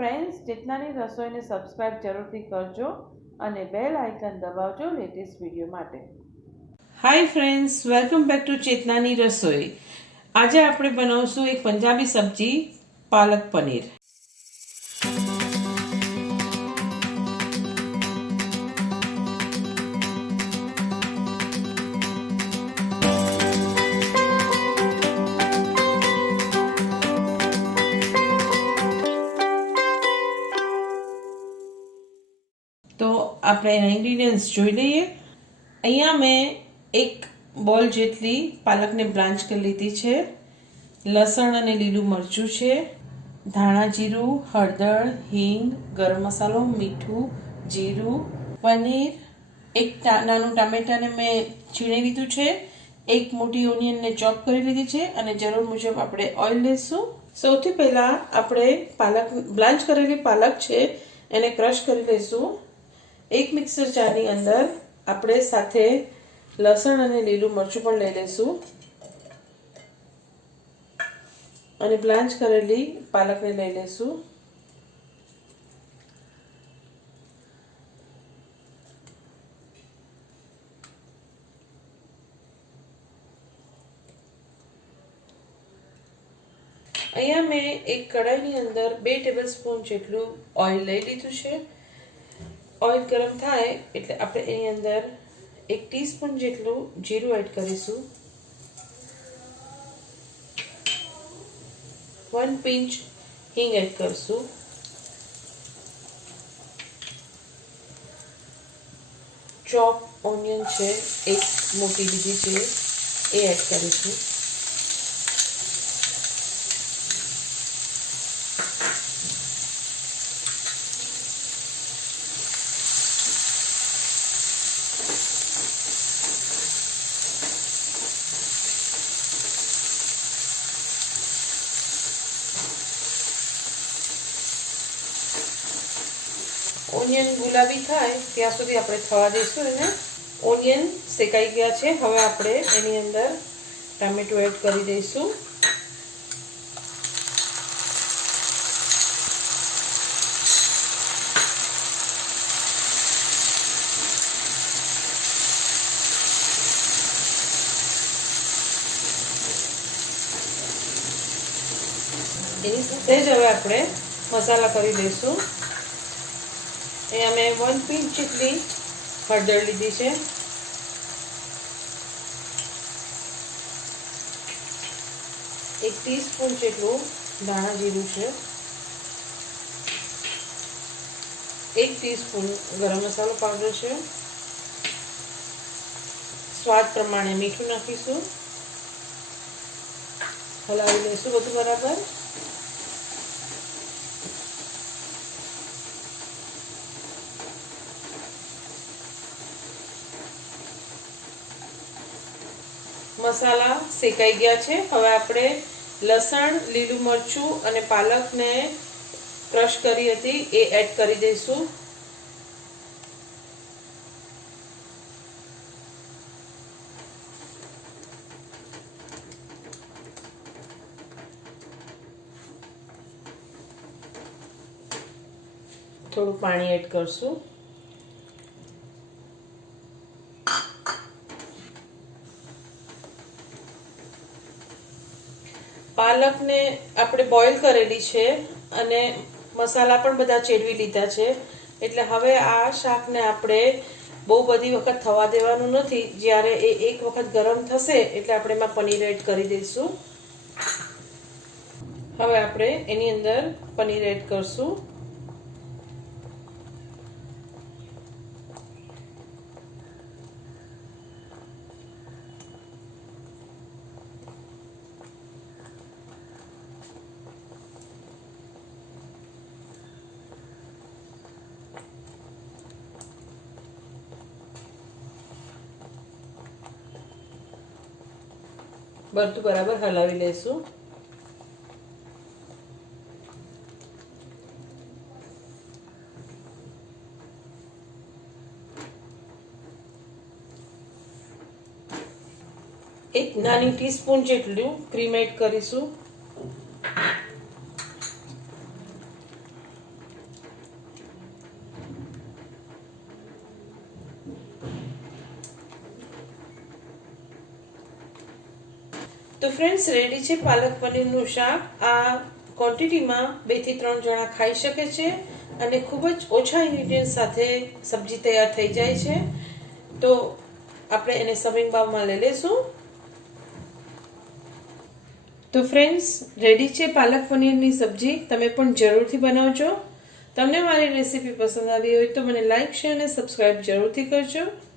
Friends, ચેતનાની રસોઈને subscribe જરૂરથી કરજો અને બેલ આઇકન દબાવજો લેટેસ્ટ વિડીયો માટે. Hi friends, welcome back to ચેતનાની રસોઈ. આજે આપણે બનાવશું એક પંજાબી સબ્જી, પાલક પનીર. તો આપણે એના ઇન્ગ્રીડિયન્ટ્સ જોઈ લઈએ. અહીંયા મેં એક બોલ જેટલી પાલકને બ્લાન્ચ કરી લીધી છે. લસણ અને લીલું મરચું છે, ધાણા જીરું, હળદર, હિંગ, ગરમ મસાલો, મીઠું, જીરું, પનીર, એક નાનું ટામેટાને મેં છીણી લીધું છે, એક મોટી ઓનિયનને ચોપ કરી લીધી છે અને જરૂર મુજબ આપણે ઓઇલ લઈશું. સૌથી પહેલાં આપણે પાલક બ્લાન્ચ કરેલી પાલક છે એને ક્રશ કરી લઈશું. એક મિક્સર જારની અંદર આપણે સાથે લસણ અને લીલું મરચું પણ લઈ લઈશું અને બ્લાન્ચ કરેલી પાલકને લઈ લઈશું. અહીંયા મેં એક કઢાઈની અંદર 2 ટેબલસ્પૂન જેટલું ઓઇલ લઈ લીધું છે. ઓઇલ ગરમ થાય એટલે આપણે એની અંદર 1 ટીસ્પૂન જેટલું જીરું એડ કરીશું. 1 પિંચ હિંગ એડ કરીશું. ચોપ ઓનિયન છે, એક મોટી લીધી છે, એ એડ કરીશું. ઓનિયન ગુલાબી થાય ત્યાં સુધી આપણે થવા દઈશું એને. ઓનિયન શેકાઈ ગયા છે. હવે આપણે એની અંદર ટામેટું એડ કરી દઈશું. એની સાથે જ હવે આપણે મસાલા કરી દઈશું. અહીંયા મેં 1 પિંચ જેટલી હળદર લીધી છે, 1 ટીસ્પૂન જેટલું ધાણા જીરું છે, 1 ટીસ્પૂન ગરમ મસાલો પાવડર છે, સ્વાદ પ્રમાણે મીઠું નાખીશું. હલાવી લઈશું બધું બરાબર. મસાલા શેકાઈ ગયા છે. હવે આપણે લસણ, લીલું મરચું અને પાલકને ક્રશ કરી હતી એ એડ કરી દઈશું. થોડું પાણી એડ કરશું. પાલકને આપણે બોઇલ કરેલી છે અને મસાલા પણ બધા ચેડવી લીધા છે. એટલે હવે આ શાકને આપણે બહુ બધી વખત થવા દેવાનું નથી. જ્યારે એ એક વખત ગરમ થશે એટલે આપણે એમાં પનીર એડ કરી દઈશું. હવે આપણે એની અંદર પનીર એડ કરશું. બધું બરાબર હલાવી લઈશું. એક નાની ટીસ્પૂન જેટલું ક્રીમ એડ કરીશું. તો ફ્રેન્ડ્સ, રેડી છે પાલક પનીરનું શાક. આ ક્વોન્ટિટીમાં 2 થી 3 જણા ખાઈ શકે છે અને ખૂબ જ ઓછા ઇન્ગ્રીડિયન્ટ સાથે સબ્જી તૈયાર થઈ જાય છે. તો આપણે એને સર્વિંગ બાઉલમાં લઈ લેશું. તો ફ્રેન્ડ્સ, રેડી છે પાલક પનીરની સબ્જી. તમે પણ જરૂરથી બનાવજો. તમને મારી રેસીપી પસંદ આવી હોય તો મને લાઈક, શેર અને સબસ્ક્રાઈબ જરૂરથી કરજો.